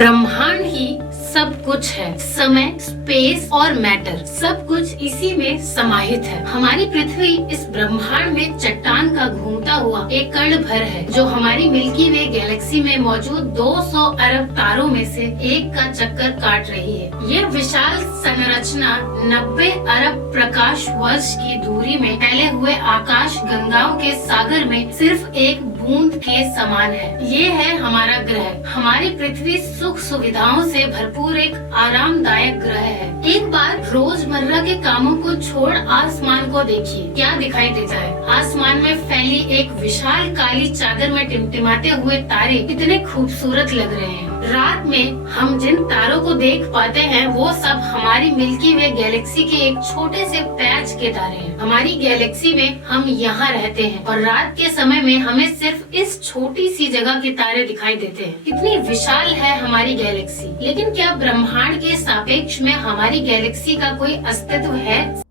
ब्रह्मांड ही सब कुछ है। समय, स्पेस और मैटर सब कुछ इसी में समाहित है। हमारी पृथ्वी इस ब्रह्मांड में चट्टान का घूमता हुआ एक कण भर है, जो हमारी मिल्की वे गैलेक्सी में मौजूद 200 अरब तारों में से एक का चक्कर काट रही है। यह विशाल संरचना 90 अरब प्रकाश वर्ष की दूरी में फैले हुए आकाश गंगाओं के सागर में सिर्फ एक बूंद के समान है। ये है हमारा ग्रह। हमारी पृथ्वी सुख सुविधाओं से भरपूर एक आरामदायक ग्रह है। एक बार रोजमर्रा के कामों को छोड़ आसमान को देखिए, क्या दिखाई देता है। आसमान में फैली एक विशाल काली चादर में टिमटिमाते हुए तारे कितने खूबसूरत लग रहे हैं। रात में हम जिन तारों को देख पाते हैं वो सब हमारी मिल्की वे गैलेक्सी के एक छोटे से पैच के तारे हैं। हमारी गैलेक्सी में हम यहाँ रहते हैं और रात के समय में हमें सिर्फ इस छोटी सी जगह के तारे दिखाई देते हैं। कितनी विशाल है हमारी गैलेक्सी। लेकिन क्या ब्रह्मांड के सापेक्ष में हमारी गैलेक्सी का कोई अस्तित्व है?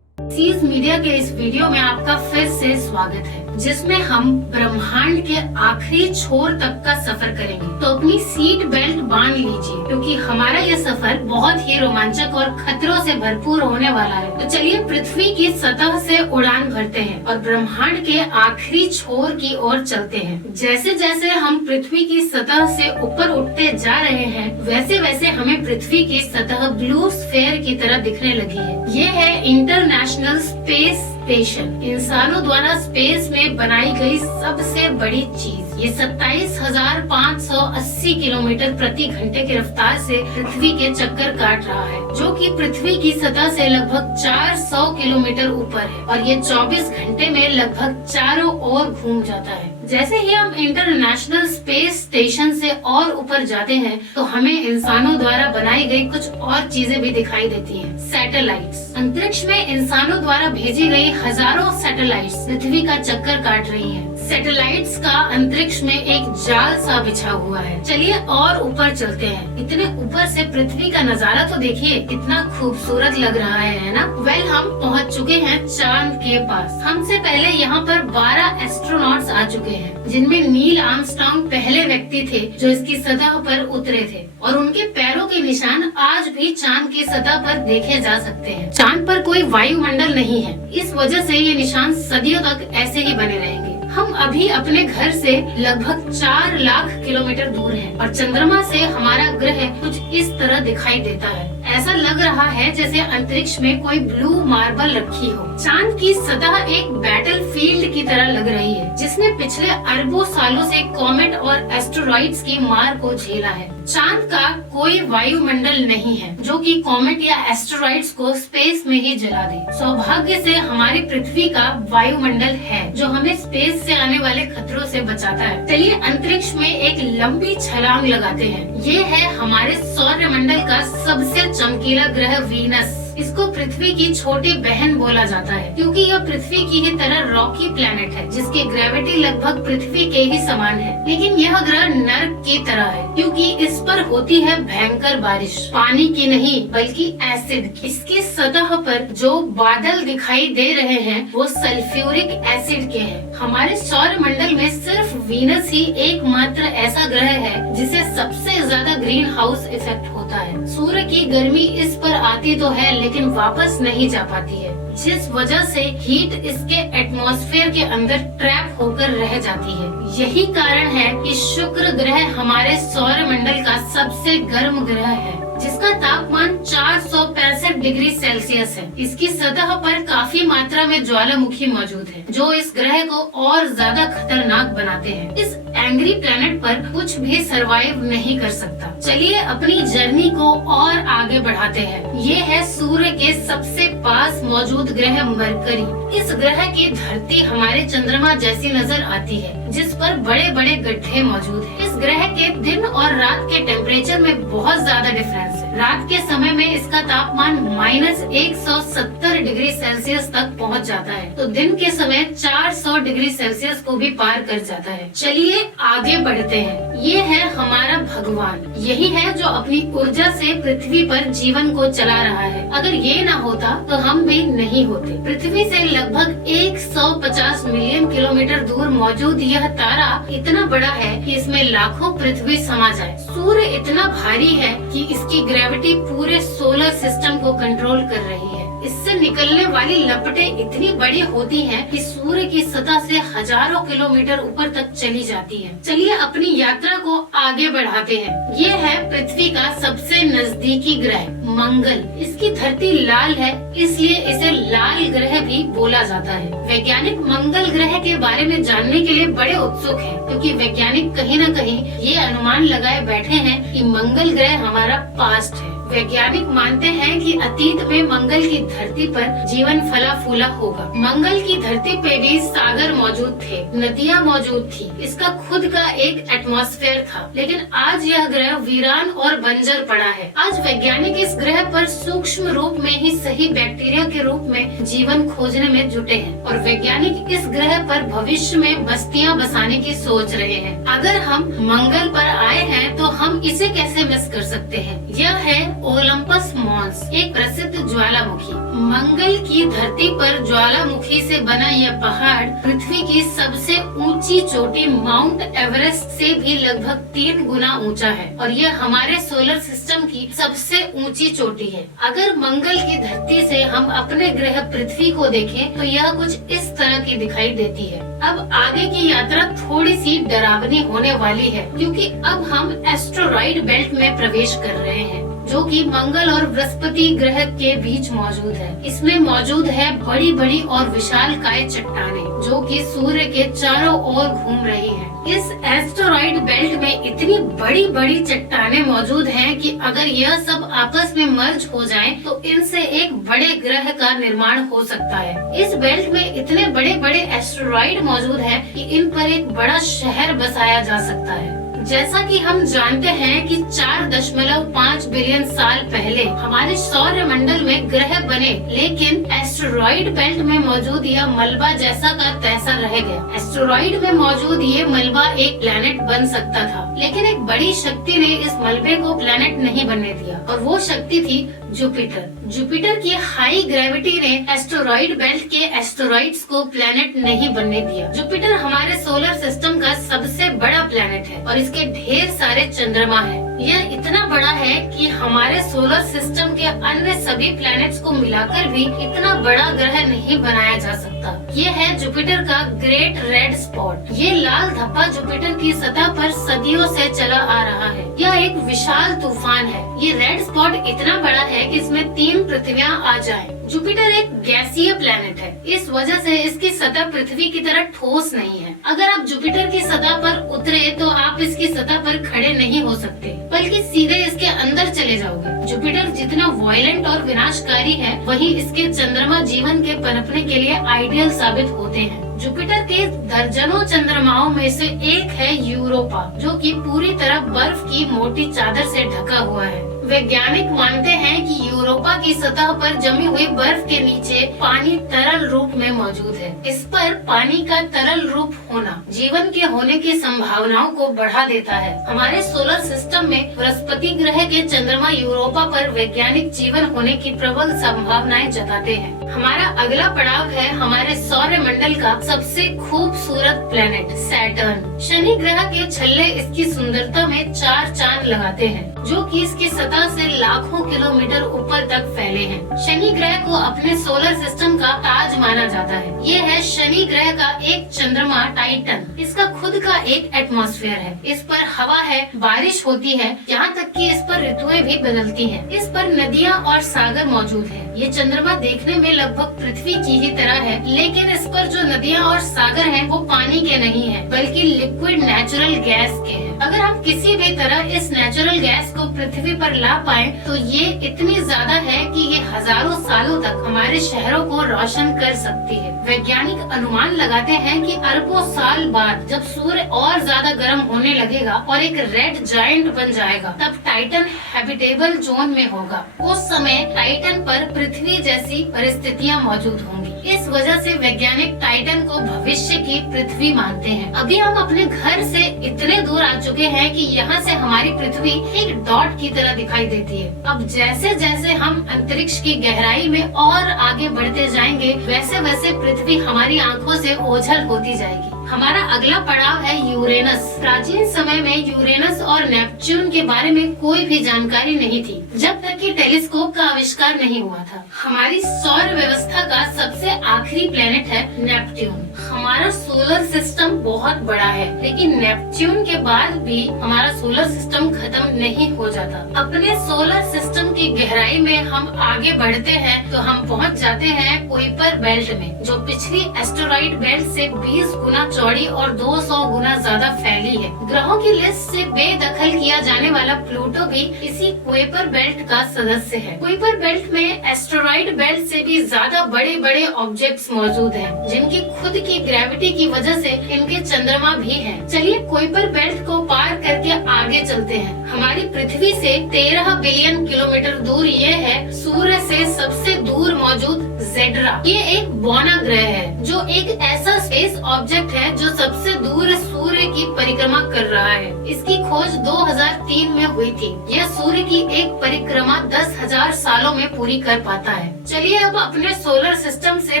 सीज मीडिया के इस वीडियो में आपका फिर से स्वागत है, जिसमें हम ब्रह्मांड के आखिरी छोर तक का सफर करेंगे। तो अपनी सीट बेल्ट बांध लीजिए, क्योंकि हमारा यह सफर बहुत ही रोमांचक और खतरों से भरपूर होने वाला है। तो चलिए पृथ्वी की सतह से उड़ान भरते हैं और ब्रह्मांड के आखिरी छोर की ओर चलते हैं। जैसे जैसे हम पृथ्वी की सतह से ऊपर उठते जा रहे हैं, वैसे वैसे हमें पृथ्वी की सतह ब्लू स्फीयर की तरह दिखने लगी है। ये है इंटरनेशनल स्पेस स्टेशन, इंसानों द्वारा स्पेस में बनाई गई सबसे बड़ी चीज। ये 27,580 किलोमीटर प्रति घंटे की रफ्तार से पृथ्वी के चक्कर काट रहा है, जो कि पृथ्वी की सतह से लगभग 400 किलोमीटर ऊपर है और ये 24 घंटे में लगभग चारों ओर घूम जाता है। जैसे ही हम इंटरनेशनल स्पेस स्टेशन से और ऊपर जाते हैं, तो हमें इंसानों द्वारा बनाई गई कुछ और चीजें भी दिखाई देती हैं। सैटेलाइट्स। अंतरिक्ष में इंसानों द्वारा भेजी गई हजारों सैटेलाइट्स पृथ्वी का चक्कर काट रही हैं। सैटेलाइट्स का अंतरिक्ष में एक जाल सा बिछा हुआ है। चलिए और ऊपर चलते हैं। इतने ऊपर से पृथ्वी का नजारा तो देखिए, कितना खूबसूरत लग रहा है ना? वेल, हम पहुंच चुके हैं चांद के पास। हमसे पहले यहाँ पर 12 एस्ट्रोनॉट्स आ चुके हैं, जिनमें नील आर्मस्ट्रांग पहले व्यक्ति थे जो इसकी सतह पर उतरे थे, और उनके पैरों के निशान आज भी चांद की सतह पर देखे जा सकते हैं। चांद पर कोई वायुमंडल नहीं है, इस वजह से ये निशान सदियों तक ऐसे ही बने रहेंगे। हम अभी अपने घर से लगभग 4 लाख किलोमीटर दूर हैं और चंद्रमा से हमारा ग्रह कुछ इस तरह दिखाई देता है। ऐसा लग रहा है जैसे अंतरिक्ष में कोई ब्लू मार्बल रखी हो। चांद की सतह एक बैटलफील्ड की तरह लग रही है, जिसने पिछले अरबों सालों से कॉमेट और एस्टेरॉइड्स की मार को झेला है। चांद का कोई वायुमंडल नहीं है जो कि कॉमेट या एस्टेरॉइड्स को स्पेस में ही जला दे। सौभाग्य से हमारी पृथ्वी का वायुमंडल है, जो हमें स्पेस से आने वाले खतरों से बचाता है। चलिए अंतरिक्ष में एक लंबी छलांग लगाते हैं। ये है हमारे सौरमंडल का सबसे चमकीला ग्रह वीनस। इसको पृथ्वी की छोटी बहन बोला जाता है, क्योंकि यह पृथ्वी की ही तरह रॉकी प्लैनेट है, जिसकी ग्रेविटी लगभग पृथ्वी के ही समान है। लेकिन यह ग्रह नर्क की तरह है, क्योंकि इस पर होती है भयंकर बारिश, पानी की नहीं बल्कि एसिड की। इसकी सतह पर जो बादल दिखाई दे रहे हैं वो सल्फ्यूरिक एसिड के हैं। हमारे सौर मंडल में सिर्फ वीनस ही एकमात्र ऐसा ग्रह है जिसे सबसे ज्यादा ग्रीन हाउस इफेक्ट होता है। सूर्य की गर्मी इस पर आती तो है, लेकिन वापस नहीं जा पाती है, जिस वजह से हीट इसके एटमॉस्फेयर के अंदर ट्रैप होकर रह जाती है। यही कारण है कि शुक्र ग्रह हमारे सौर मंडल का सबसे गर्म ग्रह है, जिसका तापमान 465 डिग्री सेल्सियस है। इसकी सतह पर काफी मात्रा में ज्वालामुखी मौजूद है, जो इस ग्रह को और ज्यादा खतरनाक बनाते हैं। इस एंग्री प्लेनेट पर कुछ भी सरवाइव नहीं कर सकता। चलिए अपनी जर्नी को और आगे बढ़ाते हैं। ये है सूर्य के सबसे पास मौजूद ग्रह मरकरी। इस ग्रह की धरती हमारे चंद्रमा जैसी नजर आती है, जिस पर बड़े बड़े गड्ढे मौजूद हैं। इस ग्रह के दिन और रात के टेम्परेचर में बहुत ज्यादा डिफरेंस है। रात के समय में इसका तापमान -170 डिग्री सेल्सियस तक पहुंच जाता है, तो दिन के समय 400 डिग्री सेल्सियस को भी पार कर जाता है। चलिए आगे बढ़ते हैं। ये है हमारा भगवान। यही है जो अपनी ऊर्जा से पृथ्वी पर जीवन को चला रहा है। अगर ये ना होता तो हम भी नहीं होते। पृथ्वी से लगभग 150 मिलियन किलोमीटर दूर मौजूद यह तारा इतना बड़ा है कि इसमें लाखों पृथ्वी समा जाए। सूर्य इतना भारी है कि इसकी ग्रेविटी पूरे सोलर सिस्टम को कंट्रोल कर रही है। इससे निकलने वाली लपटें इतनी बड़ी होती हैं कि सूर्य की सतह से हजारों किलोमीटर ऊपर तक चली जाती हैं। चलिए अपनी यात्रा को आगे बढ़ाते हैं। ये है पृथ्वी का सबसे नजदीकी ग्रह मंगल। इसकी धरती लाल है, इसलिए इसे लाल ग्रह भी बोला जाता है। वैज्ञानिक मंगल ग्रह के बारे में जानने के लिए बड़े उत्सुक हैं, क्योंकि वैज्ञानिक कहीं न कहीं ये अनुमान लगाए बैठे हैं कि मंगल ग्रह हमारा पास्ट है। वैज्ञानिक मानते हैं कि अतीत में मंगल की धरती पर जीवन फला फूला होगा। मंगल की धरती पे भी सागर मौजूद थे, नदियाँ मौजूद थी, इसका खुद का एक एटमॉस्फेयर था। लेकिन आज यह ग्रह वीरान और बंजर पड़ा है। आज वैज्ञानिक इस ग्रह पर सूक्ष्म रूप में ही सही बैक्टीरिया के रूप में जीवन खोजने में जुटे हैं और वैज्ञानिक इस ग्रह पर भविष्य में बस्तियां बसाने की सोच रहे हैं। अगर हम मंगल पर आए हैं तो हम इसे कैसे मिस कर सकते हैं। यह है ओलंपस मॉन्स, एक प्रसिद्ध ज्वालामुखी। मंगल की धरती पर ज्वालामुखी से बना यह पहाड़ पृथ्वी की सबसे ऊंची चोटी माउंट एवरेस्ट से भी लगभग 3 गुना ऊंचा है और यह हमारे सोलर सिस्टम की सबसे ऊंची चोटी है। अगर मंगल की धरती से हम अपने ग्रह पृथ्वी को देखें तो यह कुछ इस तरह की दिखाई देती है। अब आगे की यात्रा थोड़ी सी डरावनी होने वाली है, क्योंकि अब हम एस्टेरॉइड बेल्ट में प्रवेश कर रहे हैं, जो कि मंगल और बृहस्पति ग्रह के बीच मौजूद है। इसमें मौजूद है बड़ी बड़ी और विशालकाय चट्टानें, जो कि सूर्य के चारों ओर घूम रही हैं। इस एस्टेरॉइड बेल्ट में इतनी बड़ी बड़ी चट्टानें मौजूद हैं कि अगर यह सब आपस में मर्ज हो जाएं, तो इनसे एक बड़े ग्रह का निर्माण हो सकता है। इस बेल्ट में इतने बड़े बड़े एस्टेरॉइड मौजूद हैं कि इन पर एक बड़ा शहर बसाया जा सकता है। जैसा कि हम जानते हैं कि 4.5 बिलियन साल पहले हमारे सौर मंडल में ग्रह बने, लेकिन एस्टेरॉइड बेल्ट में मौजूद यह मलबा जैसा का तैसा रह गया। एस्टेरॉइड में मौजूद ये मलबा एक प्लैनेट बन सकता था, लेकिन एक बड़ी शक्ति ने इस मलबे को प्लैनेट नहीं बनने दिया और वो शक्ति थी जुपिटर। जुपिटर की हाई ग्रेविटी ने एस्टेरॉइड बेल्ट के एस्टेरॉइड्स को प्लैनेट नहीं बनने दिया। जुपिटर हमारे सोलर सिस्टम का सबसे बड़ा प्लैनेट है और इसके ढेर सारे चंद्रमा हैं। यह इतना बड़ा है कि हमारे सोलर सिस्टम के अन्य सभी प्लैनेट्स को मिलाकर भी इतना बड़ा ग्रह नहीं बनाया जा सकता। ये है जुपिटर का ग्रेट रेड स्पॉट। ये लाल धब्बा जुपिटर की सतह पर सदियों से चला आ रहा है। यह एक विशाल तूफान है। ये रेड स्पॉट इतना बड़ा है कि इसमें 3 पृथ्वियां आ जाएं। जुपिटर एक गैसीय प्लैनेट है, इस वजह से इसकी सतह पृथ्वी की तरह ठोस नहीं है। अगर आप जुपिटर की सतह पर उतरे तो आप इसकी सतह पर खड़े नहीं हो सकते, बल्कि सीधे इसके अंदर चले जाओगे। जुपिटर जितना वायलेंट और विनाशकारी है, वही इसके चंद्रमा जीवन के पनपने के लिए आइडियल साबित होते हैं। जुपिटर के दर्जनों चंद्रमाओं में से एक है यूरोपा, जो कि पूरी तरह बर्फ की मोटी चादर से ढका हुआ है। वैज्ञानिक मानते हैं कि यूरोपा की सतह पर जमी हुई बर्फ के नीचे पानी तरल रूप में मौजूद है। इस पर पानी का तरल रूप होना जीवन के होने की संभावनाओं को बढ़ा देता है। हमारे सोलर सिस्टम में बृहस्पति ग्रह के चंद्रमा यूरोपा पर वैज्ञानिक जीवन होने की प्रबल संभावनाएं जताते हैं। हमारा अगला पड़ाव है हमारे सौर मंडल का सबसे खूबसूरत प्लेनेट सैटर्न। शनि ग्रह के छल्ले इसकी सुंदरता में 4 चांद लगाते हैं, जो कि इसकी सतह से लाखों किलोमीटर ऊपर तक फैले हैं। शनि ग्रह को अपने सोलर सिस्टम का ताज माना जाता है। ये है शनि ग्रह का एक चंद्रमा टाइटन। इसका खुद का एक एटमॉस्फेयर है। इस पर हवा है, बारिश होती है, यहाँ तक कि इस पर ऋतुएं भी बदलती हैं। इस पर नदियाँ और सागर मौजूद है। ये चंद्रमा देखने में लगभग पृथ्वी की ही तरह है, लेकिन इस पर जो नदियाँ और सागर हैं, वो पानी के नहीं है, बल्कि लिक्विड नेचुरल गैस के हैं। अगर हम किसी भी तरह इस नेचुरल गैस को पृथ्वी पर ला पाए तो ये इतनी ज्यादा है कि ये हजारों सालों तक हमारे शहरों को रोशन कर सकती है। वैज्ञानिक अनुमान लगाते हैं कि अरबों साल बाद जब सूर्य और ज्यादा गर्म होने लगेगा और एक रेड जायंट बन जाएगा, तब टाइटन हैबिटेबल जोन में होगा। उस समय टाइटन पर पृथ्वी जैसी परिस्थितियां मौजूद होंगी। इस वजह से वैज्ञानिक टाइटन को भविष्य की पृथ्वी मानते हैं। अभी हम अपने घर से इतने दूर आ चुके हैं कि यहाँ से हमारी पृथ्वी एक डॉट की तरह दिखाई देती है। अब जैसे जैसे हम अंतरिक्ष की गहराई में और आगे बढ़ते जाएंगे, वैसे वैसे पृथ्वी हमारी आंखों से ओझल होती जाएगी। हमारा अगला पड़ाव है यूरेनस। प्राचीन समय में यूरेनस और नेपच्यून के बारे में कोई भी जानकारी नहीं थी, जब तक कि टेलीस्कोप का आविष्कार नहीं हुआ था। हमारी सौर व्यवस्था का सबसे आखिरी प्लेनेट है नेपच्यून। हमारा सोलर सिस्टम बहुत बड़ा है, लेकिन नेपच्यून के बाद भी हमारा सोलर सिस्टम खत्म नहीं हो जाता। अपने सोलर सिस्टम की गहराई में हम आगे बढ़ते हैं तो हम पहुंच जाते हैं कुइपर बेल्ट में, जो पिछली एस्टेरॉइड बेल्ट से 20 गुना चौड़ी और 200 गुना ज्यादा फैली है। ग्रहों की लिस्ट से बेदखल किया जाने वाला प्लूटो भी इसी कुइपर बेल्ट का सदस्य है। कुइपर बेल्ट में एस्टेरॉइड बेल्ट से भी ज्यादा बड़े बड़े ऑब्जेक्ट्स मौजूद हैं, जिनकी खुद की ग्रेविटी की वजह से इनके चंद्रमा भी हैं। चलिए कुइपर बेल्ट को पार करके आगे चलते हैं। हमारी पृथ्वी से 13 बिलियन किलोमीटर दूर ये है सूर्य से सबसे दूर मौजूद जेड्रा। ये एक बौना ग्रह है, जो एक ऐसा स्पेस ऑब्जेक्ट है जो सबसे दूर सूर्य की परिक्रमा कर रहा है। इसकी खोज 2003 में हुई थी। यह सूर्य की एक परिक्रमा 10,000 सालों में पूरी कर पाता है। चलिए अब अपने सोलर सिस्टम से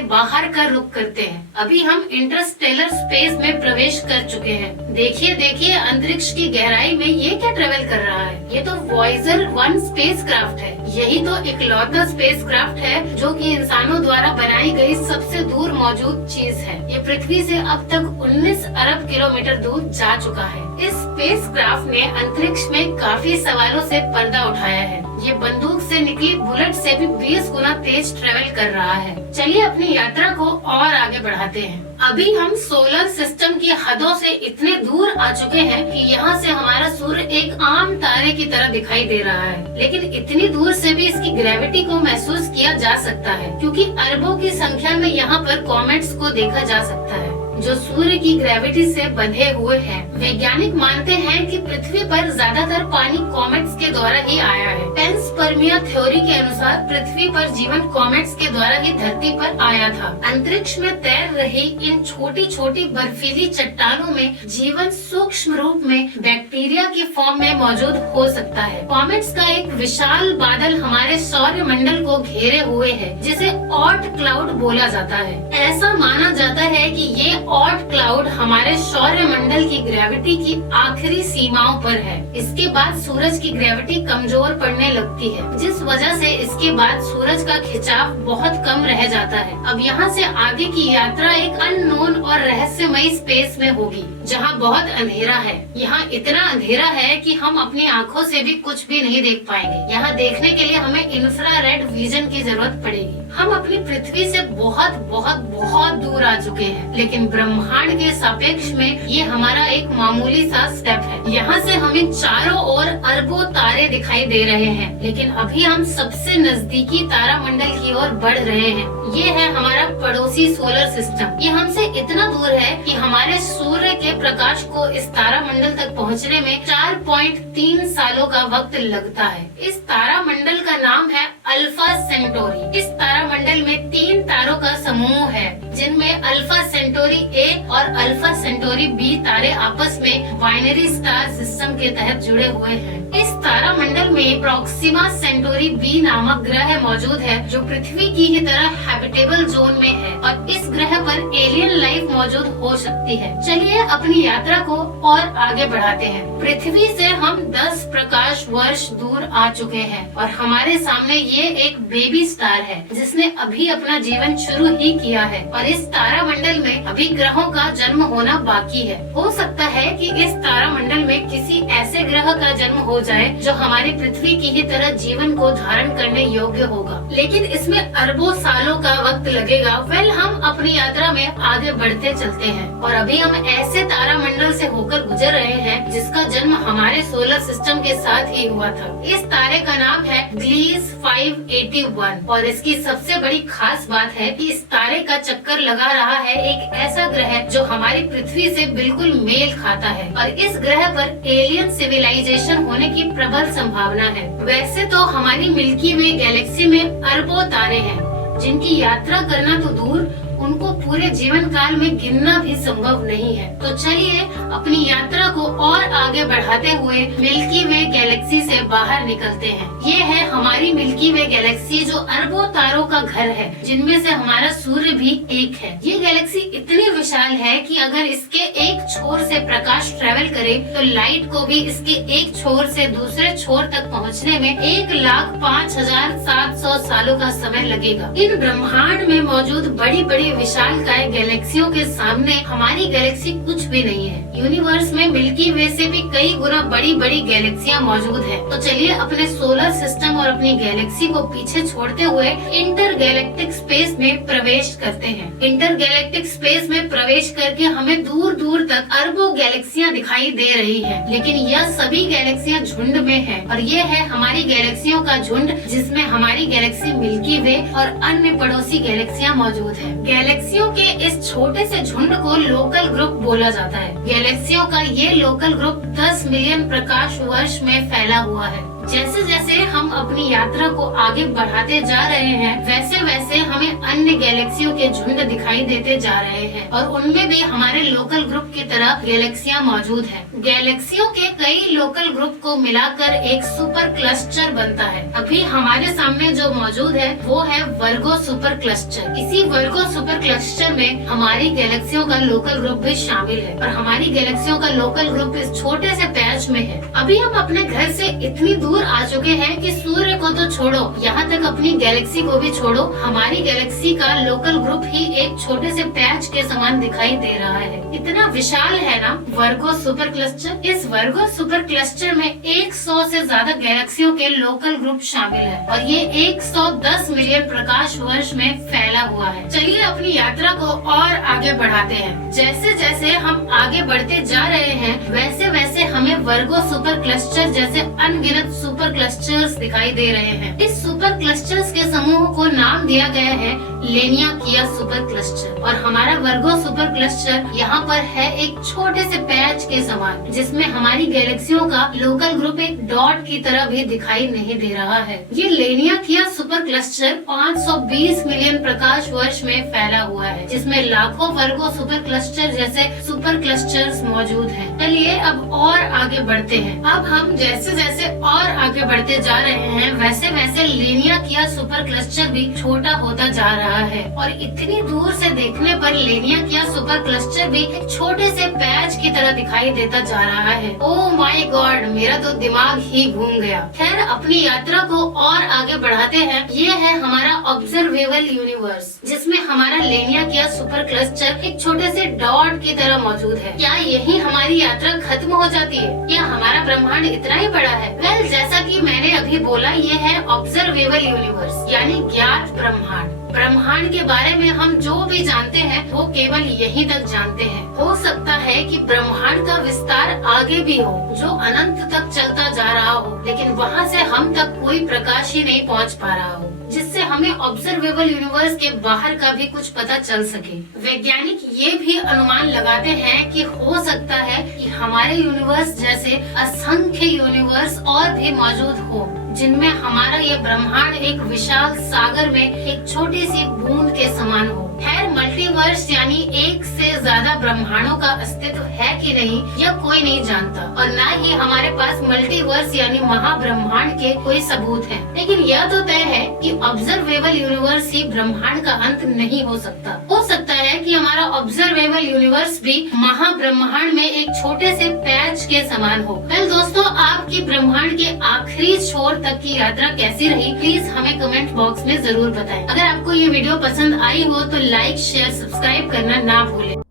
बाहर का रुख करते हैं। अभी हम इंटरस्टेलर स्पेस में प्रवेश कर चुके हैं। देखिए देखिए अंतरिक्ष की गहराई में ये क्या ट्रेवल कर रहा है। ये तो वॉयेजर 1 स्पेसक्राफ्ट है। यही तो इकलौता स्पेसक्राफ्ट है जो कि इंसानों द्वारा बनाई गई सबसे दूर मौजूद चीज है। ये पृथ्वी से अब तक 19 अरब किलोमीटर दूर जा चुका है। इस स्पेसक्राफ्ट ने अंतरिक्ष में काफी सवालों से पर्दा उठाया है। ये बंदूक से निकली बुलेट से भी 20 गुना तेज ट्रेवल कर रहा है। चलिए अपनी यात्रा को और आगे बढ़ाते हैं। अभी हम सोलर सिस्टम की हदों से इतने दूर आ चुके हैं कि यहाँ से हमारा सूर्य एक आम तारे की तरह दिखाई दे रहा है, लेकिन इतनी दूर से भी इसकी ग्रेविटी को महसूस किया जा सकता है, क्योंकि अरबों की संख्या में यहाँ पर कॉमेट्स को देखा जा सकता है जो सूर्य की ग्रेविटी से बंधे हुए हैं। वैज्ञानिक मानते हैं कि पृथ्वी पर ज्यादातर पानी कॉमेट्स के द्वारा ही आया है। पेंसपर्मिया थ्योरी के अनुसार पृथ्वी पर जीवन कॉमेट्स के द्वारा ही धरती पर आया था। अंतरिक्ष में तैर रही इन छोटी छोटी बर्फीली चट्टानों में जीवन सूक्ष्म रूप में बैक्टीरिया की फॉर्म में मौजूद हो सकता है। कॉमेट्स का एक विशाल बादल हमारे सौर मंडल को घेरे हुए है, जिसे ऑर्ट क्लाउड बोला जाता है। ऐसा माना जाता है कि ये ऑर्ट क्लाउड हमारे सौर मंडल की ग्रेविटी की आखिरी सीमाओं पर है। इसके बाद सूरज की ग्रेविटी कमजोर पड़ने लगती है, जिस वजह से इसके बाद सूरज का खिंचाव बहुत कम रह जाता है। अब यहाँ से आगे की यात्रा एक अननोन और रहस्यमयी स्पेस में होगी, जहाँ बहुत अंधेरा है। यहाँ इतना अंधेरा है कि हम अपनी आँखों से भी कुछ भी नहीं देख पाएंगे। यहाँ देखने के लिए हमें इंफ्रारेड विजन की जरूरत पड़ेगी। हम अपनी पृथ्वी से बहुत बहुत बहुत दूर आ चुके हैं, लेकिन ब्रह्मांड के सापेक्ष में ये हमारा एक मामूली सा स्टेप है। यहाँ से हमें चारों ओर अरबों तारे दिखाई दे रहे हैं, लेकिन अभी हम सबसे नजदीकी तारामंडल की ओर बढ़ रहे हैं। ये है हमारा पड़ोसी सोलर सिस्टम। ये हमसे इतना दूर है कि हमारे सूर्य के प्रकाश को इस तारामंडल तक पहुँचने में 4.3 सालों का वक्त लगता है। इस तारामंडल का नाम है अल्फा सेंटोरी। इस तारामंडल में 3 तारों का समूह है, जिनमें अल्फा सेंटोरी ए और अल्फा सेंटोरी बी तारे आपस में बाइनरी स्टार सिस्टम के तहत जुड़े हुए हैं। इस तारामंडल में प्रॉक्सिमा सेंटोरी बी नामक ग्रह मौजूद है, जो पृथ्वी की ही तरह हैबिटेबल जोन में है और इस ग्रह पर एलियन लाइफ मौजूद हो सकती है। चलिए अपनी यात्रा को और आगे बढ़ाते हैं। पृथ्वी से हम 10 प्रकाश वर्ष दूर आ चुके हैं और हमारे सामने ये एक बेबी स्टार है, जिसने अभी अपना जीवन शुरू ही किया है और इस तारामंडल में अभी ग्रहों का जन्म होना बाकी है। हो सकता है कि इस तारामंडल में किसी ऐसे ग्रह का जन्म हो जाए जो हमारी पृथ्वी की ही तरह जीवन को धारण करने योग्य होगा, लेकिन इसमें अरबों सालों का वक्त लगेगा। हम अपनी यात्रा में आगे बढ़ते चलते हैं और अभी हम ऐसे तारामंडल से होकर गुजर रहे हैं जिसका जन्म हमारे सोलर सिस्टम के साथ ही हुआ था। इस तारे का नाम है ग्लीस 581 और इसकी सबसे बड़ी खास बात है कि इस तारे का चक्कर लगा रहा है एक ऐसा ग्रह जो हमारी पृथ्वी से बिल्कुल मेल खाता है और इस ग्रह पर एलियन सिविलाइजेशन होने की प्रबल संभावना है। वैसे तो हमारी मिल्की वे गैलेक्सी में अरबों तारे हैं, जिनकी यात्रा करना तो दूर, उनको पूरे जीवन काल में गिनना भी संभव नहीं है। तो चलिए अपनी यात्रा को और आगे बढ़ाते हुए मिल्की वे गैलेक्सी से बाहर निकलते हैं। ये है हमारी मिल्की वे गैलेक्सी, जो अरबों तारों का घर है, जिनमें से हमारा सूर्य भी एक है। ये गैलेक्सी इतनी विशाल है कि अगर इसके एक छोर से प्रकाश ट्रेवल करे तो लाइट को भी इसके एक छोर से दूसरे छोर तक पहुँचने में 1,05,700 सालों का समय लगेगा। इन ब्रह्मांड में मौजूद बड़ी बड़ी विशालकाय गैलेक्सियों के सामने हमारी गैलेक्सी कुछ भी नहीं है। यूनिवर्स में मिल्की वे से भी कई गुना बड़ी बड़ी गैलेक्सियां मौजूद है। तो चलिए अपने सोलर सिस्टम और अपनी गैलेक्सी को पीछे छोड़ते हुए इंटर गैलेक्टिक स्पेस में प्रवेश करते हैं। इंटर गैलेक्टिक स्पेस में प्रवेश करके हमें दूर दूर तक अरबों गैलेक्सियां दिखाई दे रही है, लेकिन यह सभी गैलेक्सियां झुंड में है। और ये है हमारी गैलेक्सियों का झुंड, जिसमें हमारी गैलेक्सी मिल्की वे और अन्य पड़ोसी गैलेक्सियां मौजूद है। गैलेक्सियों के इस छोटे से झुंड को लोकल ग्रुप बोला जाता है। गैलेक्सियों का ये लोकल ग्रुप 10 मिलियन प्रकाश वर्ष में फैला हुआ है। जैसे जैसे हम अपनी यात्रा को आगे बढ़ाते जा रहे हैं, वैसे वैसे हमें अन्य गैलेक्सियों के झुंड दिखाई देते जा रहे हैं, और उनमें भी हमारे लोकल ग्रुप की तरह गैलेक्सियां मौजूद हैं। गैलेक्सियों के कई लोकल ग्रुप को मिलाकर एक सुपर क्लस्टर बनता है। अभी हमारे सामने जो मौजूद है वो है वर्गो सुपर क्लस्टर। इसी वर्गो सुपर क्लस्टर में हमारी गैलेक्सियों का लोकल ग्रुप भी शामिल है, और हमारी गैलेक्सियों का लोकल ग्रुप इस छोटे से पैच में है। अभी हम अपने घर से इतनी दूर आ चुके हैं कि सूर्य को तो छोड़ो, यहाँ तक अपनी गैलेक्सी को भी छोड़ो, हमारी गैलेक्सी का लोकल ग्रुप ही एक छोटे से पैच के समान दिखाई दे रहा है। इतना विशाल है ना वर्गो सुपर क्लस्टर। इस वर्गो सुपर क्लस्टर में 100 से ज्यादा गैलेक्सियों के लोकल ग्रुप शामिल है, और ये 110 मिलियन प्रकाश वर्ष में फैला हुआ है। चलिए अपनी यात्रा को और आगे बढ़ाते हैं। जैसे जैसे हम आगे बढ़ते जा रहे हैं, वैसे वैसे हमें वर्गो सुपर क्लस्टर जैसे अनगिनत सुपर क्लस्टर्स दिखाई दे रहे हैं। इस सुपर क्लस्टर्स के समूह को नाम दिया गया है लेनियाकिया सुपर क्लस्टर, और हमारा वर्गो सुपर क्लस्टर यहाँ पर है एक छोटे से पैच के समान, जिसमें हमारी गैलेक्सियों का लोकल ग्रुप एक डॉट की तरह भी दिखाई नहीं दे रहा है। ये लेनियाकिया सुपर क्लस्टर 520 मिलियन प्रकाश वर्ष में फैला हुआ है, जिसमें लाखों वर्गो सुपर क्लस्टर जैसे सुपर क्लस्टर्स मौजूद हैं। चलिए अब और आगे बढ़ते हैं। अब हम जैसे जैसे और आगे बढ़ते जा रहे हैं, वैसे वैसे लेनियाकिया सुपर क्लस्टर भी छोटा होता जा रहा है, और इतनी दूर से देखने पर लेनियाकिया सुपर क्लस्टर भी एक छोटे से पैच की तरह दिखाई देता जा रहा है। ओह माय गॉड, मेरा तो दिमाग ही घूम गया। खैर अपनी यात्रा को और आगे बढ़ाते हैं। ये है हमारा ऑब्जर्वेबल यूनिवर्स, जिसमें हमारा लेनियाकिया सुपर क्लस्टर एक छोटे से डॉट की तरह मौजूद है। क्या यही हमारी यात्रा खत्म हो जाती है? क्या हमारा ब्रह्मांड इतना ही बड़ा है? वेल, जैसा कि मैंने अभी बोला, ये है ऑब्जर्वेबल यूनिवर्स, यानी ज्ञात ब्रह्मांड। ब्रह्मांड के बारे में हम जो भी जानते हैं वो केवल यहीं तक जानते हैं। हो सकता है कि ब्रह्मांड का विस्तार आगे भी हो, जो अनंत तक चलता जा रहा हो, लेकिन वहाँ से हम तक कोई प्रकाश ही नहीं पहुँच पा रहा हो, जिससे हमें ऑब्जर्वेबल यूनिवर्स के बाहर का भी कुछ पता चल सके। वैज्ञानिक ये भी अनुमान लगाते हैं कि हो सकता है कि हमारे यूनिवर्स जैसे असंख्य यूनिवर्स और भी मौजूद हो, जिनमें हमारा ये ब्रह्मांड एक विशाल सागर में एक छोटी सी बूंद के समान हो। खैर मल्टीवर्स यानी एक से ज्यादा ब्रह्मांडों का अस्तित्व है कि नहीं, यह कोई नहीं जानता, और न ही हमारे पास मल्टीवर्स यानी महाब्रह्मांड के कोई सबूत हैं। लेकिन यह तो तय है कि ऑब्जर्वेबल यूनिवर्स ही ब्रह्मांड का अंत नहीं हो सकता। हो सकता है कि हमारा ऑब्जर्वेबल यूनिवर्स भी महाब्रह्मांड में एक छोटे से पैच के समान हो। वेल दोस्तों, आपकी ब्रह्मांड के आखिरी छोर तक की यात्रा कैसी रही, प्लीज हमें कमेंट बॉक्स में जरूर बताएं। अगर आपको ये वीडियो पसंद आई हो तो लाइक शेयर सब्सक्राइब करना ना भूलें।